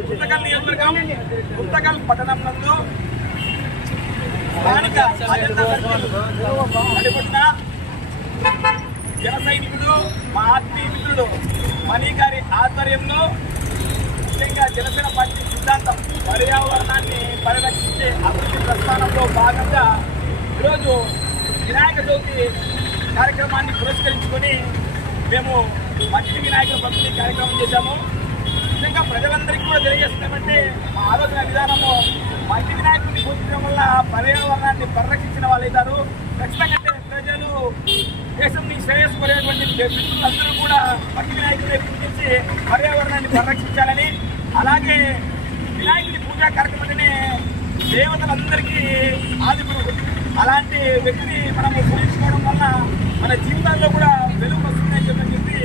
పుస్తకాలు నియోజకవర్గం పుస్తకల్ పట్టణంలో స్థానిక నడిపట్టిన జన సైనికులు మా ఆత్మీయ మిత్రుడు ఆధ్వర్యంలో ముఖ్యంగా జనసేన పార్టీ సిద్ధాంతం పర్యావరణాన్ని పరిరక్షించే అభివృద్ధి ప్రస్థానంలో భాగంగా ఈరోజు వినాయక చవితి కార్యక్రమాన్ని పురస్కరించుకొని మేము మట్టి వినాయకుల పంపిణీ కార్యక్రమం చేశాము. నిజంగా ప్రజలందరికీ కూడా తెలియజేస్తున్నామంటే మా ఆలోచన విధానము మట్టి వినాయకుడిని పూజించడం వల్ల పర్యావరణాన్ని పరిరక్షించిన వాళ్ళు అవుతారు. ఖచ్చితంగా ప్రజలు దేశంని శ్రేయస్సు పడేటువంటి మిత్రులందరూ కూడా మట్టి వినాయకుడిని పూజించి పర్యావరణాన్ని పరిరక్షించాలని అలాగే వినాయకుడి పూజా కార్యక్రమాన్ని దేవతలందరికీ ఆది అలాంటి వ్యక్తిని మనము పూజించుకోవడం వల్ల మన జీవితాల్లో కూడా వెలుగు వస్తుందని చెప్పని చెప్పి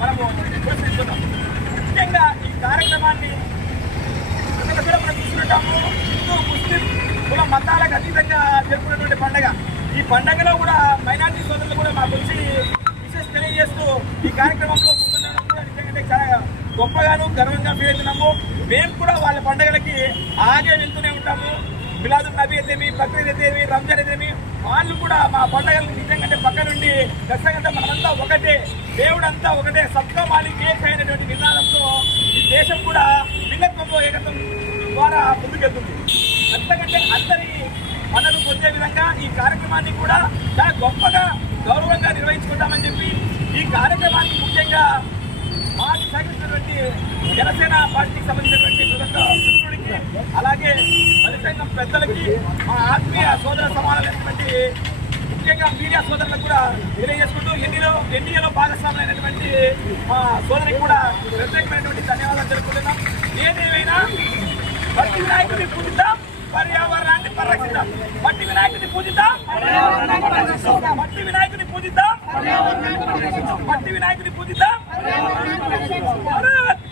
మనము ప్రశ్నిస్తున్నాం ముఖ్యంగా ఈ కార్యక్రమాన్ని ఇక్కడ కూడా మనం చూసుకుంటాము హిందూ ముస్లిం కుల మతాలకు అతీతంగా జరుపుకున్నటువంటి పండగ. ఈ పండగలో కూడా మైనార్టీ సోదరులు కూడా మాకు వచ్చి విశేష తెలియజేస్తూ ఈ కార్యక్రమంలో ముందుండడం కూడా నిజంగా చాలా గొప్పగాను గర్వంగా ఫీల్ అవుతున్నాము. మేము కూడా వాళ్ళ పండగలకి ఆగే వెళ్తూనే ఉంటాము. మిలాదు నబీ అయితేమి బక్రీద్ అయితేమి రంజాన్ అయితేమి వాళ్ళు కూడా మా పండగలు నిజంగా పక్క నుండి ఖచ్చితంగా మనమంతా ఒకటే దేవుడంతా ఒకటే సబ్కా మాలిక్ విధానంతో నినాదంతో ఈ దేశం కూడా భిన్నత్వంలో ఏకత్వం ముందుకెళ్తుంది. అంతకంటే అందరి మనలు పొందే విధంగా ఈ కార్యక్రమాన్ని కూడా చాలా గొప్పగా గౌరవంగా నిర్వహించుకుంటామని చెప్పి ఈ కార్యక్రమాన్ని ముఖ్యంగా మాకు సహకరించినటువంటి జనసేన పార్టీకి సంబంధించినటువంటి ప్రతి మిత్రుడికి అలాగే మరి సంఘం పెద్దలకి మా ఆత్మీయ సోదర సమానమైనటువంటి ముఖ్యంగా మీడియా సోదరులకు కూడా తెలియజేసుకుంటూ ఎన్నిలో ఎన్డీఏలో భాగస్వాములైనటువంటి మా సోదరికి కూడా ప్రత్యేకమైనటువంటి ధన్యవాదాలు తెలుపుతున్నాం ఏదేమైనా వినాయకుడిని పూజిద్దాం. పర్యావరణాన్ని పరిరక్షిద్దాం. మట్టి వినాయకుడిని పూజిద్దాం. మట్టి వినాయకుడిని పూజిద్దాం. మట్టి వినాయకుడిని పూజిద్దాం. భారత్